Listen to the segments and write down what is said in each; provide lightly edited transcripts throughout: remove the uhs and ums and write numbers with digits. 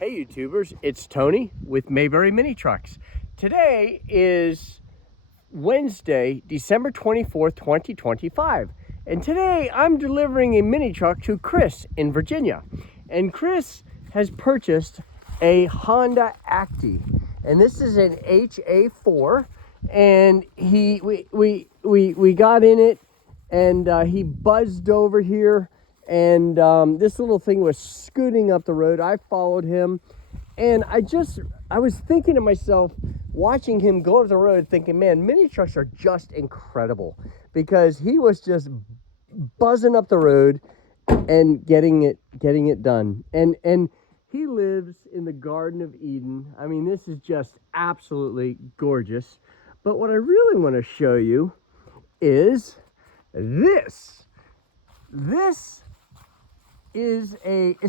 Hey YouTubers, it's Tony with Mayberry Mini Trucks. Today is Wednesday, December 24th, 2025. And today I'm delivering a mini truck to Chris in Virginia. And Chris has purchased a Honda Acti. And this is an HA4. And we got in it and he buzzed over here. And this little thing was scooting up the road. I followed him, and I was thinking to myself, watching him go up the road, thinking, man, mini trucks are just incredible, because he was just buzzing up the road and getting it done. And he lives in the Garden of Eden. I mean, this is just absolutely gorgeous. But what I really want to show you is this. Is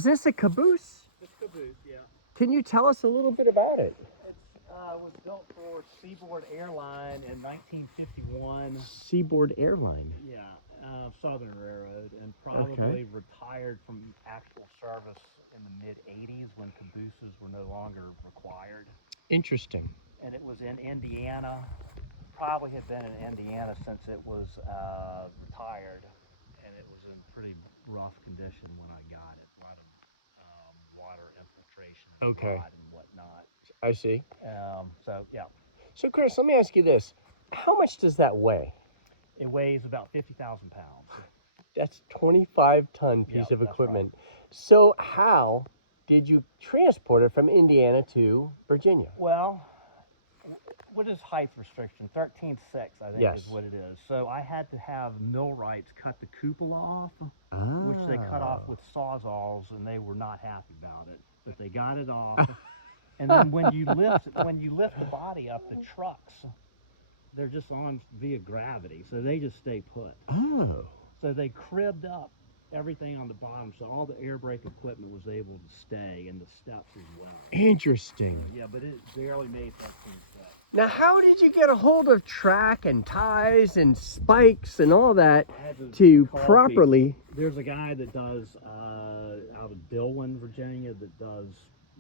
this a caboose? It's caboose, yeah. Can you tell us a little bit about it? It was built for Seaboard Airline in 1951. Seaboard Airline. Yeah, Southern Railroad, and probably retired from actual service in the mid-'80s when cabooses were no longer required. Interesting. And it was in Indiana. Probably had been in Indiana since it was retired, and it was in pretty rough condition when I got it. A lot of water infiltration, rot and whatnot. I see. So yeah, So Chris, let me ask you this: how much does that weigh? it weighs about 50,000 pounds. That's 25-ton piece of that's equipment. So how did you transport it from Indiana to Virginia? Well, what is height restriction? 13.6, I think, Yes. is what it is. So I had to have millwrights cut the cupola off, which they cut off with sawzalls, and they were not happy about it. But they got it off. And then when you lift the body up, the trucks, they're just on via gravity, so they just stay put. Oh. So they cribbed up everything on the bottom, so all the air brake equipment was able to stay, and the steps as well. Interesting. Yeah, but it barely made 13 steps. Now, how did you get a hold of track and ties and spikes and all that I had to call properly? people. There's a guy that does out of Dillon, Virginia, that does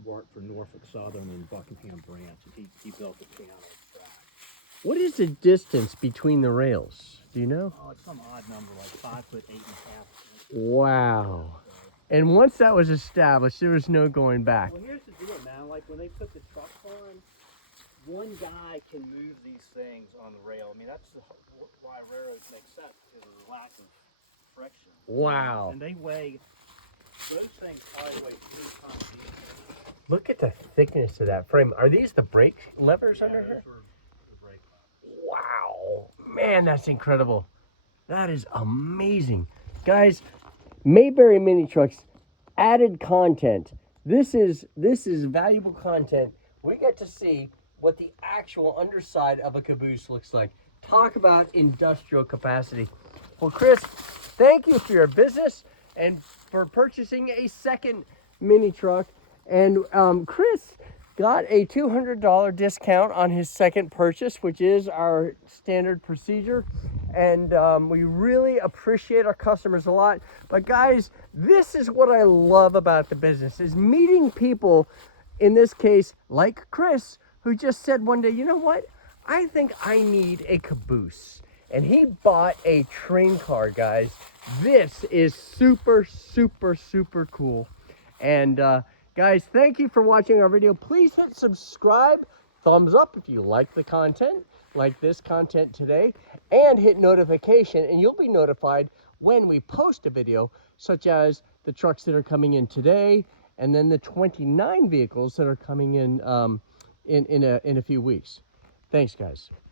work for Norfolk Southern and Buckingham Branch, and he built the piano track. What is the distance between the rails? Do you know? Oh, it's some odd number, like 5 foot 8.5. Wow. And once that was established, there was no going back. Well, here's the deal, man. Like when they put the trucks on, one guy can move these things on the rail. I mean, that's why railroads make sense, because of the lack of friction. Wow. And they weigh, those things probably weigh 3 tons each. Look at the thickness of that frame. Are these the brake levers under Those here? were the brake levers. Wow. Man, that's incredible. That is amazing. Guys, Mayberry Mini Trucks added content. This is valuable content. We get to see what the actual underside of a caboose looks like. Talk about industrial capacity. Well, Chris, thank you for your business and for purchasing a second mini truck. And Chris got a $200 discount on his second purchase, which is our standard procedure. And we really appreciate our customers a lot. But guys, this is what I love about the business, is meeting people, in this case, like Chris, who just said one day, you know what? I think I need a caboose. And he bought a train car, guys. This is super, super, super cool. And guys, thank you for watching our video. Please hit subscribe, thumbs up if you like the content, like this content today, and hit notification, and you'll be notified when we post a video, such as the trucks that are coming in today, and then the 29 vehicles that are coming in a few weeks. Thanks, guys.